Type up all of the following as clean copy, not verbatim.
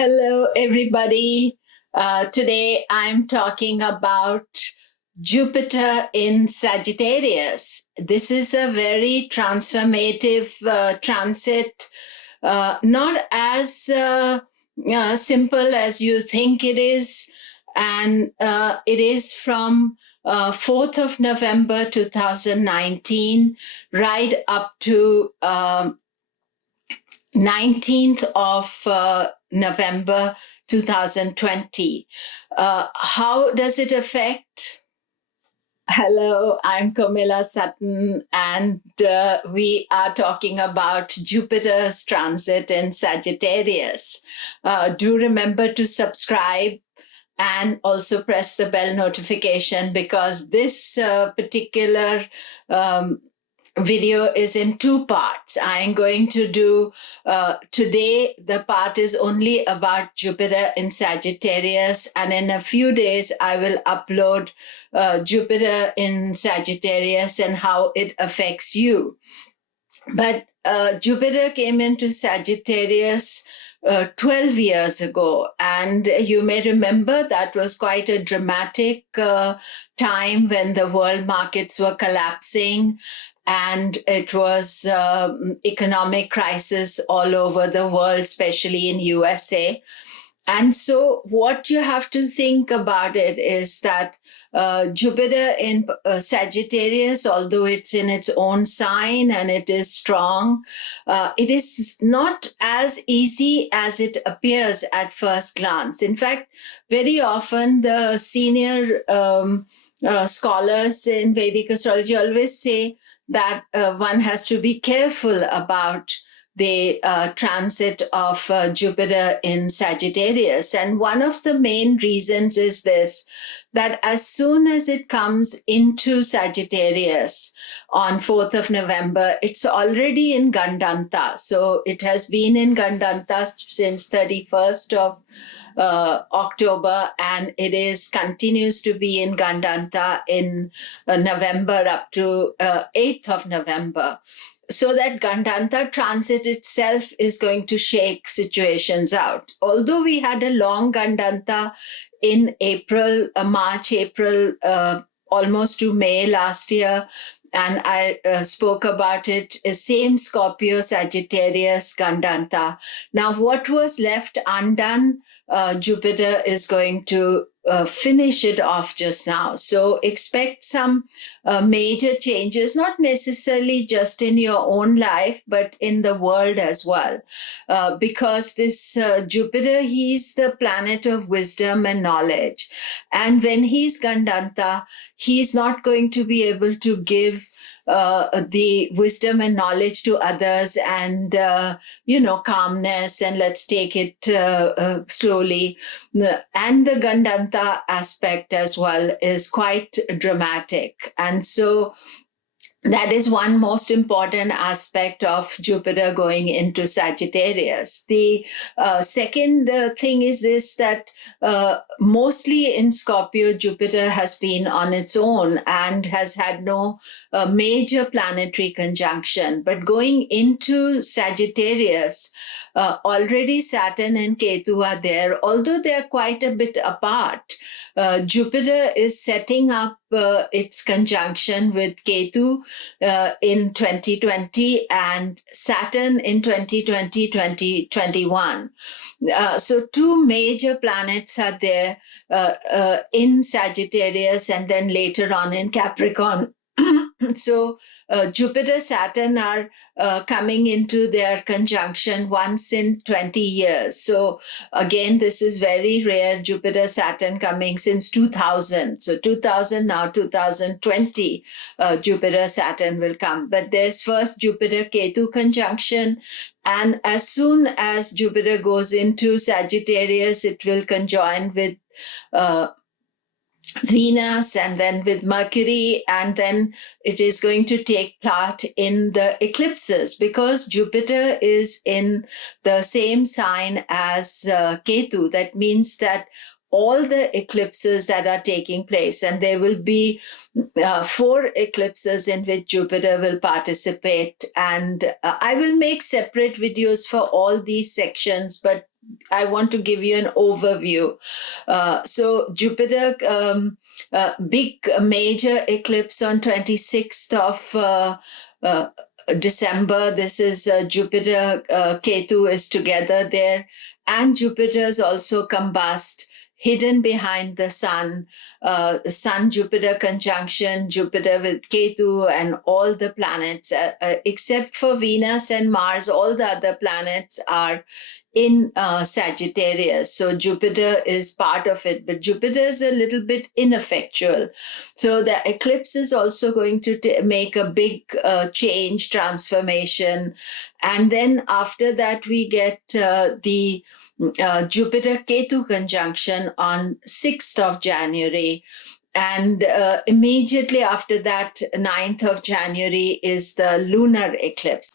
Hello, everybody. Today I'm talking about Jupiter in Sagittarius. This is a very transformative transit, not as simple as you think it is. And it is from 4th of November 2019 right up to 19th of November 2020. How does it affect? Hello, I'm Komilla Sutton, and we are talking about Jupiter's transit in Sagittarius. Do remember to subscribe and also press the bell notification, because this particular video is in two parts. I'm going to do today, the part is only about Jupiter in Sagittarius, and in a few days I will upload Jupiter in Sagittarius and how it affects you. But Jupiter came into Sagittarius 12 years ago, and you may remember that was quite a dramatic time when the world markets were collapsing, and it was economic crisis all over the world, especially in USA. And so what you have to think about it is that Jupiter in Sagittarius, although it's in its own sign and it is strong, it is not as easy as it appears at first glance. In fact, very often the senior scholars in Vedic astrology always say that one has to be careful about the transit of Jupiter in Sagittarius. And one of the main reasons is this, that as soon as it comes into Sagittarius on 4th of November, it's already in Gandanta. So it has been in Gandanta since 31st of October, and it continues to be in Gandanta in November up to 8th of November. So that Gandanta transit itself is going to shake situations out. Although we had a long Gandanta in April, March, April, almost to May last year, and I spoke about it, same Scorpio, Sagittarius, Gandanta. Now, what was left undone, Jupiter is going to finish it off just now. So expect some major changes, not necessarily just in your own life, but in the world as well. Because this Jupiter, he's the planet of wisdom and knowledge. And when he's Gandanta, he's not going to be able to give the wisdom and knowledge to others and, calmness, and let's take it slowly. And the Gandanta aspect as well is quite dramatic. And so that is one most important aspect of Jupiter going into Sagittarius. The second thing is this, that mostly in Scorpio, Jupiter has been on its own and has had no major planetary conjunction. But going into Sagittarius, already Saturn and Ketu are there, although they're quite a bit apart. Jupiter is setting up its conjunction with Ketu in 2020 and Saturn in 2020-2021. So two major planets are there in Sagittarius and then later on in Capricorn. So Jupiter, Saturn are coming into their conjunction once in 20 years. So again, this is very rare, Jupiter, Saturn coming since 2000. So 2000, now 2020, Jupiter, Saturn will come. But there's first Jupiter, Ketu conjunction. And as soon as Jupiter goes into Sagittarius, it will conjoin with Venus and then with Mercury, and then it is going to take part in the eclipses because Jupiter is in the same sign as Ketu. That means that all the eclipses that are taking place, and there will be 4 eclipses in which Jupiter will participate. And I will make separate videos for all these sections, but I want to give you an overview. So Jupiter, big major eclipse on 26th of December. This is Jupiter, Ketu is together there, and Jupiter is also combust, hidden behind the sun. Sun Jupiter conjunction, Jupiter with Ketu and all the planets, except for Venus and Mars, all the other planets are in Sagittarius. So Jupiter is part of it, but Jupiter is a little bit ineffectual. So the eclipse is also going to make a big change, transformation. And then after that, we get the Jupiter-Ketu conjunction on 6th of January. And immediately after that, 9th of January is the lunar eclipse.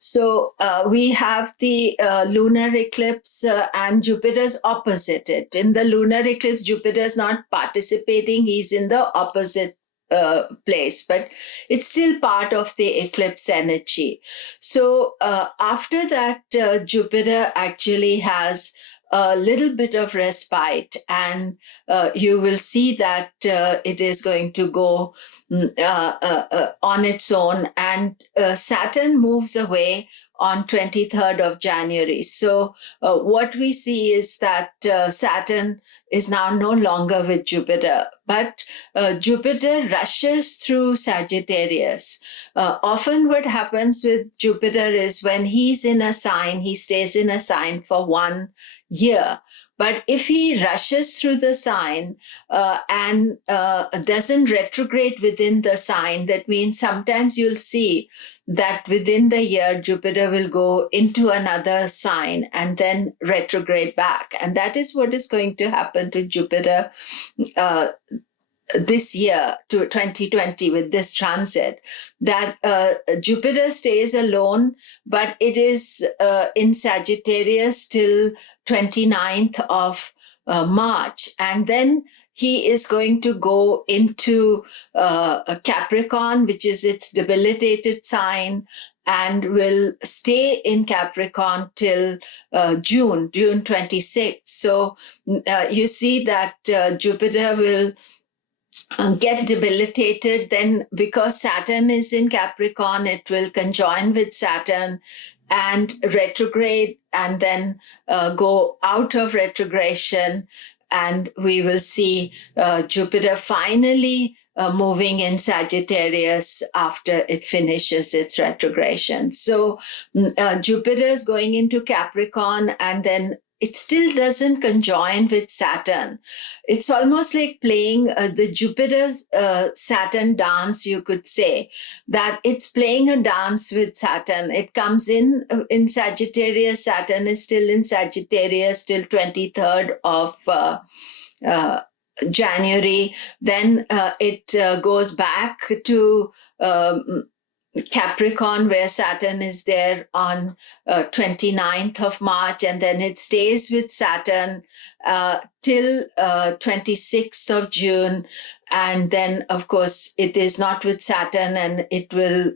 So we have the lunar eclipse and Jupiter's opposite it. In the lunar eclipse, Jupiter is not participating. He's in the opposite place, but it's still part of the eclipse energy. So after that, Jupiter actually has a little bit of respite, and you will see that it is going to go on its own, and Saturn moves away on 23rd of January. So what we see is that Saturn is now no longer with Jupiter, but Jupiter rushes through Sagittarius. Often what happens with Jupiter is when he's in a sign, he stays in a sign for 1 year. But if he rushes through the sign and doesn't retrograde within the sign, that means sometimes you'll see that within the year, Jupiter will go into another sign and then retrograde back. And that is what is going to happen to Jupiter this year, to 2020, with this transit, that Jupiter stays alone, but it is in Sagittarius till 29th of March. And then he is going to go into Capricorn, which is its debilitated sign, and will stay in Capricorn till June 26th. So you see that Jupiter will get debilitated. Then because Saturn is in Capricorn, it will conjoin with Saturn and retrograde, and then go out of retrogression, and we will see Jupiter finally moving in Sagittarius after it finishes its retrogression. So Jupiter is going into Capricorn, and then it still doesn't conjoin with Saturn. It's almost like playing the Jupiter's Saturn dance, you could say, that it's playing a dance with Saturn. It comes in Sagittarius. Saturn is still in Sagittarius till 23rd of January. Then it goes back to Capricorn, where Saturn is there on 29th of March, and then it stays with Saturn till 26th of June. And then, of course, it is not with Saturn, and it will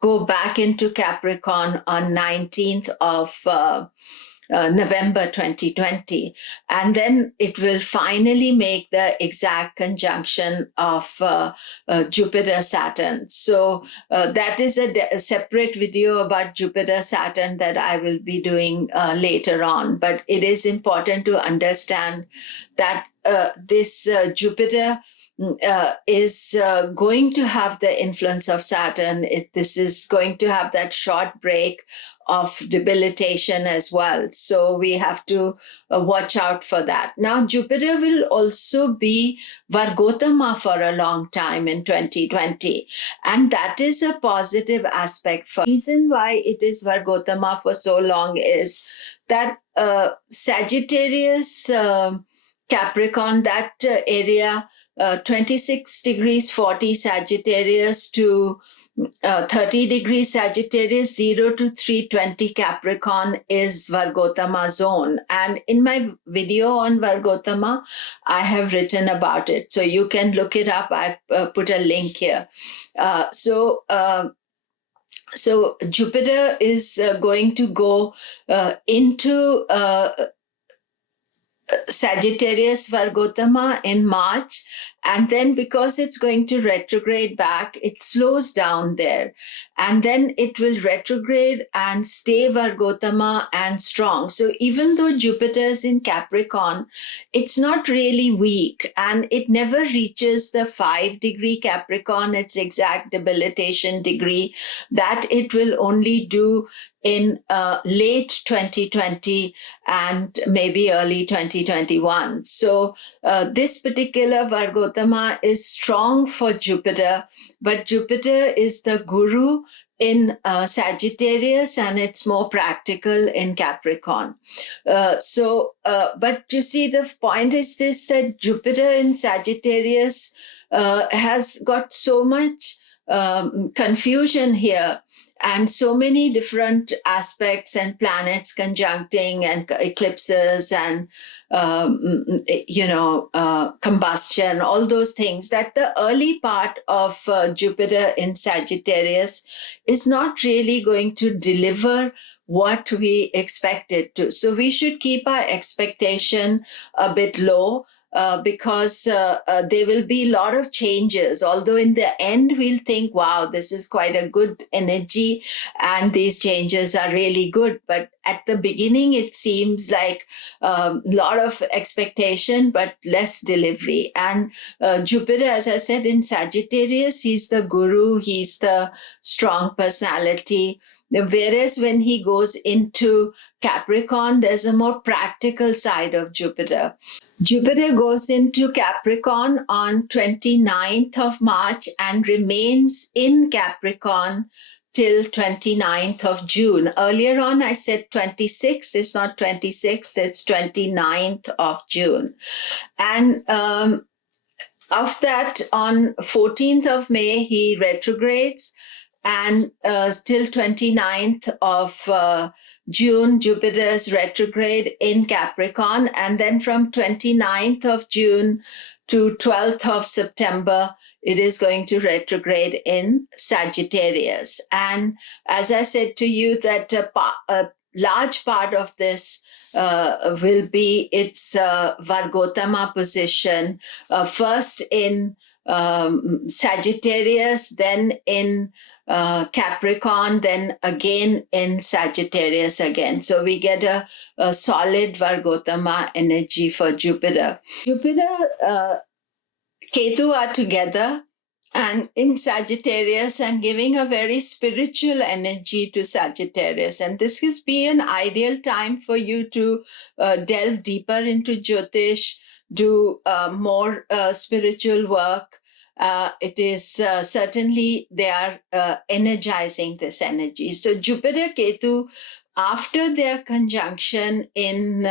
go back into Capricorn on 19th of November 2020. And then it will finally make the exact conjunction of Jupiter-Saturn. So that is a separate video about Jupiter-Saturn that I will be doing later on. But it is important to understand that this Jupiter is going to have the influence of Saturn. This is going to have that short break of debilitation as well. So we have to watch out for that. Now, Jupiter will also be Vargottama for a long time in 2020. And that is a positive aspect. The reason why it is Vargottama for so long is that Sagittarius, Capricorn, that area, 26 degrees 40 Sagittarius to 30 degrees Sagittarius, 0 to 320 Capricorn is Vargottama zone. And in my video on Vargottama, I have written about it. So you can look it up. I've put a link here. So Jupiter is going to go into Sagittarius Vargottama in March. And then because it's going to retrograde back, it slows down there. And then it will retrograde and stay Vargottama and strong. So even though Jupiter is in Capricorn, it's not really weak and it never reaches the 5-degree Capricorn, its exact debilitation degree. That it will only do in late 2020 and maybe early 2021. So this particular Vargottama is strong for Jupiter, but Jupiter is the guru in Sagittarius and it's more practical in Capricorn. But you see, the point is this, that Jupiter in Sagittarius has got so much confusion here, and so many different aspects and planets conjuncting and eclipses and combustion, all those things, that the early part of Jupiter in Sagittarius is not really going to deliver what we expect it to. So we should keep our expectation a bit low. Because there will be a lot of changes. Although in the end, we'll think, wow, this is quite a good energy and these changes are really good. But at the beginning, it seems like a lot of expectation, but less delivery. And Jupiter, as I said, in Sagittarius, he's the guru, he's the strong personality. Whereas when he goes into Capricorn, there's a more practical side of Jupiter. Jupiter goes into Capricorn on 29th of March and remains in Capricorn till 29th of June. Earlier on, I said 26th. It's not 26th, it's 29th of June. And of that, on 14th of May, he retrogrades. And till 29th of June, Jupiter is retrograde in Capricorn. And then from 29th of June to 12th of September, it is going to retrograde in Sagittarius. And as I said to you, that a large part of this will be its Vargottama position, first in Sagittarius, then in Capricorn, then again in Sagittarius again. So we get a solid Vargottama energy for Jupiter. Jupiter, Ketu are together and in Sagittarius and giving a very spiritual energy to Sagittarius. And this has been an ideal time for you to delve deeper into Jyotish, do more spiritual work. It is certainly they are energizing this energy. So Jupiter Ketu, after their conjunction in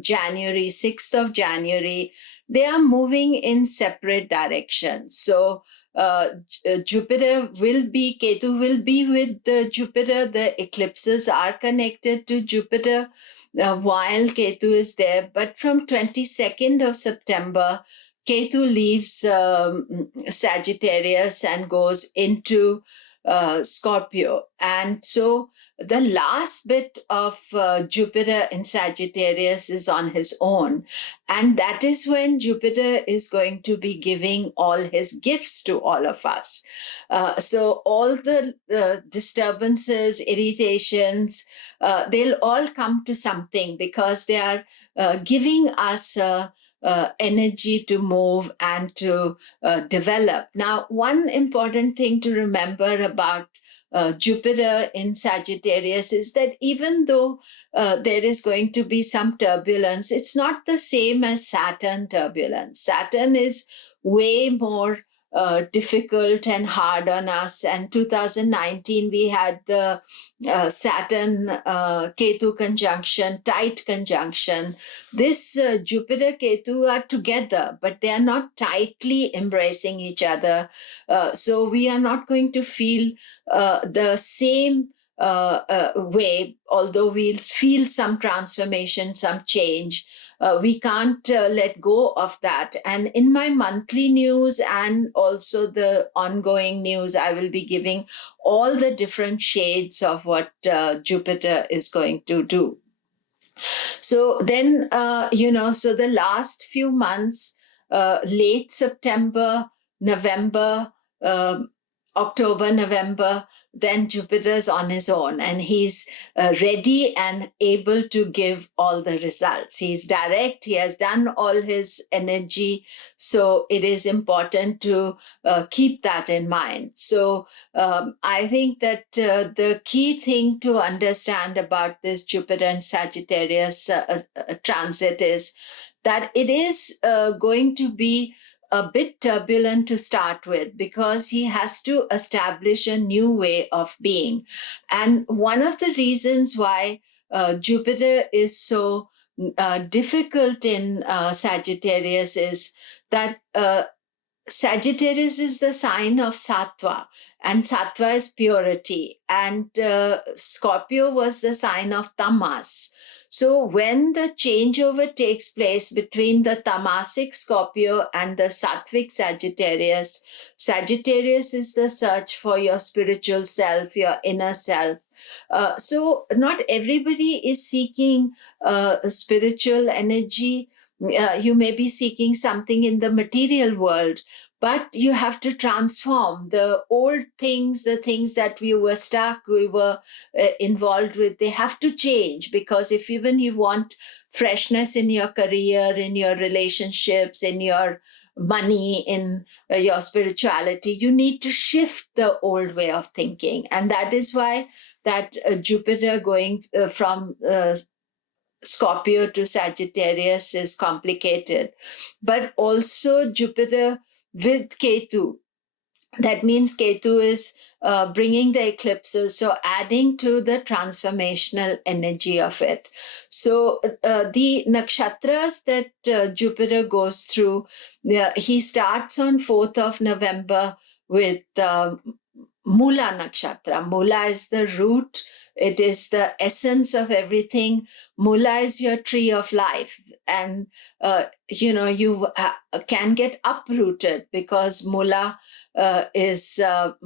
January, 6th of January, they are moving in separate directions. So Jupiter will be, Ketu will be with Jupiter. The eclipses are connected to Jupiter while Ketu is there. But from 22nd of September, Ketu leaves Sagittarius and goes into Scorpio. And so the last bit of Jupiter in Sagittarius is on his own. And that is when Jupiter is going to be giving all his gifts to all of us. So all the disturbances, irritations, they'll all come to something because they are giving us energy to move and to develop. Now, one important thing to remember about Jupiter in Sagittarius is that even though there is going to be some turbulence, it's not the same as Saturn turbulence. Saturn is way more difficult and hard on us. And 2019, we had the Saturn Ketu conjunction, tight conjunction. This Jupiter Ketu are together, but they are not tightly embracing each other. So we are not going to feel the same way, although we'll feel some transformation, some change, we can't let go of that. And in my monthly news and also the ongoing news, I will be giving all the different shades of what Jupiter is going to do. So then, so the last few months, late September, November, October, November, then Jupiter's on his own and he's ready and able to give all the results. He's direct, he has done all his energy. So it is important to keep that in mind. So I think that the key thing to understand about this Jupiter and Sagittarius transit is that it is going to be a bit turbulent to start with because he has to establish a new way of being. And one of the reasons why Jupiter is so difficult in Sagittarius is that Sagittarius is the sign of Sattva, and Sattva is purity, and Scorpio was the sign of Tamas. So when the changeover takes place between the Tamasic Scorpio and the Sattvic Sagittarius, Sagittarius is the search for your spiritual self, your inner self. So not everybody is seeking spiritual energy. You may be seeking something in the material world, but you have to transform the old things, the things that we were stuck, we were involved with. They have to change, because if even you want freshness in your career, in your relationships, in your money, in your spirituality, you need to shift the old way of thinking. And that is why that Jupiter going from Scorpio to Sagittarius is complicated. But also Jupiter with Ketu. That means Ketu is bringing the eclipses, so adding to the transformational energy of it. So the nakshatras that Jupiter goes through, he starts on 4th of November with Mula nakshatra. Mula is the root. It is the essence of everything. Mula is your tree of life. And, you can get uprooted because Mula is, the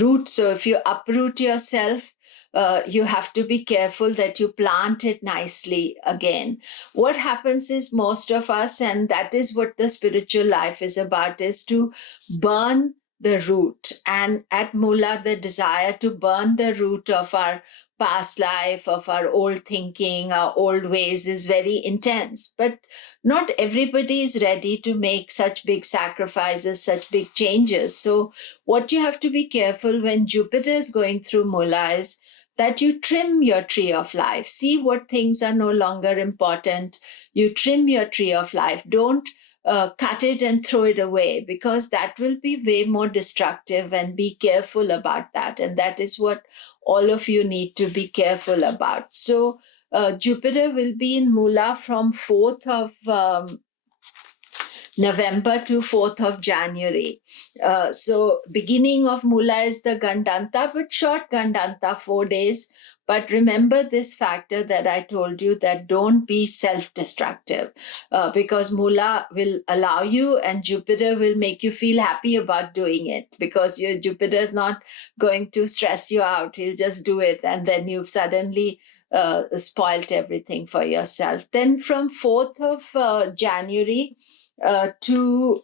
root. So if you uproot yourself, you have to be careful that you plant it nicely again. What happens is most of us, and that is what the spiritual life is about, is to burn the root. And at Mula, the desire to burn the root of our past life, of our old thinking, our old ways is very intense. But not everybody is ready to make such big sacrifices, such big changes. So what you have to be careful when Jupiter is going through Mula is that you trim your tree of life. See what things are no longer important. You trim your tree of life. Don't cut it and throw it away, because that will be way more destructive, and be careful about that. And that is what all of you need to be careful about. So Jupiter will be in Mula from 4th of November to 4th of January. So beginning of Mula is the Gandanta, but short Gandanta, 4 days. But remember this factor that I told you, that don't be self-destructive, because Mula will allow you and Jupiter will make you feel happy about doing it, because your Jupiter is not going to stress you out. He'll just do it, and then you've suddenly spoilt everything for yourself. Then from 4th of January to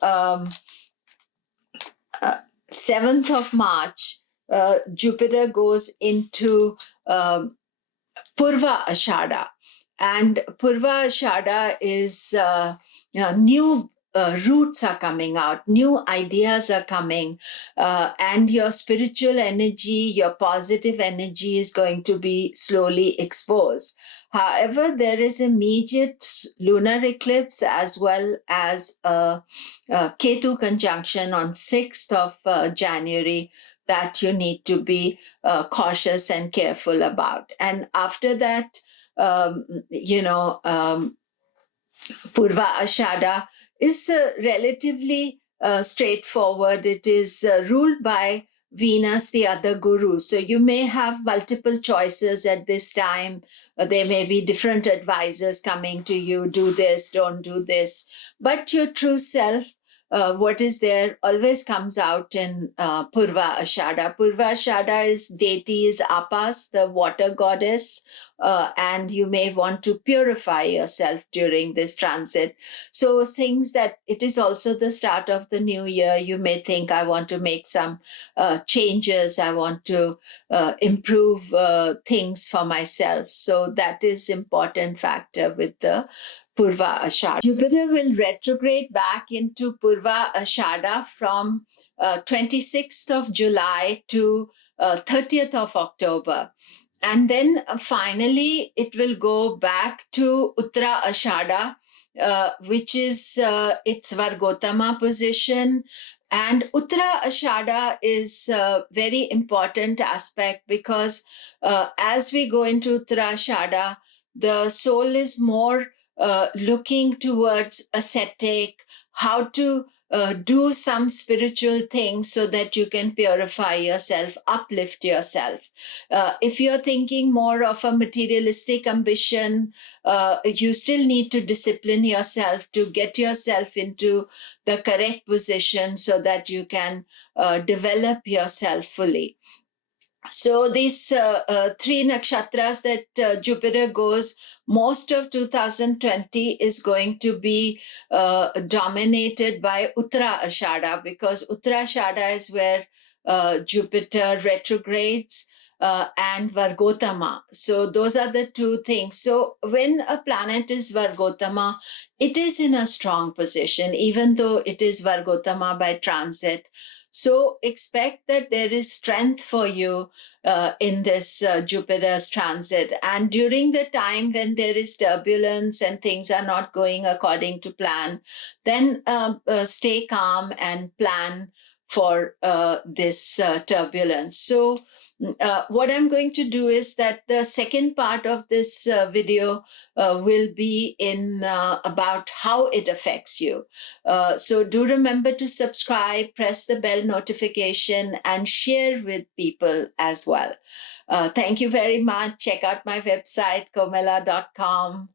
7th of March, Jupiter goes into Purva Ashada. And Purva Ashada is new roots are coming out, new ideas are coming, and your spiritual energy, your positive energy is going to be slowly exposed. However, there is immediate lunar eclipse as well as a Ketu conjunction on 6th of January that you need to be cautious and careful about. And after that, Purva Ashada is relatively straightforward. It is ruled by Venus the other guru. So you may have multiple choices at this time. There may be different advisors coming to you, do this, don't do this. But your true self, what is there, always comes out in Purva Ashada. Purva Ashada is deity, is Apas, the water goddess, and you may want to purify yourself during this transit. So things that it is also the start of the new year, you may think, I want to make some changes, I want to improve things for myself. So that is important factor with the Purva Ashada. Jupiter will retrograde back into Purva Ashada from 26th of July to 30th of October. And then finally, it will go back to Uttara Ashada, which is its Vargottama position. And Uttara Ashada is a very important aspect because as we go into Uttara Ashada, the soul is more looking towards ascetic, how to do some spiritual things so that you can purify yourself, uplift yourself. If you're thinking more of a materialistic ambition, you still need to discipline yourself to get yourself into the correct position so that you can develop yourself fully. So these three nakshatras that Jupiter goes, most of 2020 is going to be dominated by Uttara Ashada, because Uttara Ashada is where Jupiter retrogrades and Vargottama. So those are the two things. So when a planet is Vargottama, it is in a strong position, even though it is Vargottama by transit. So expect that there is strength for you in this Jupiter's transit. And during the time when there is turbulence and things are not going according to plan, then stay calm and plan for this turbulence. So what I'm going to do is that the second part of this video will be in about how it affects you. So do remember to subscribe, press the bell notification, and share with people as well. Thank you very much. Check out my website, komilla.com.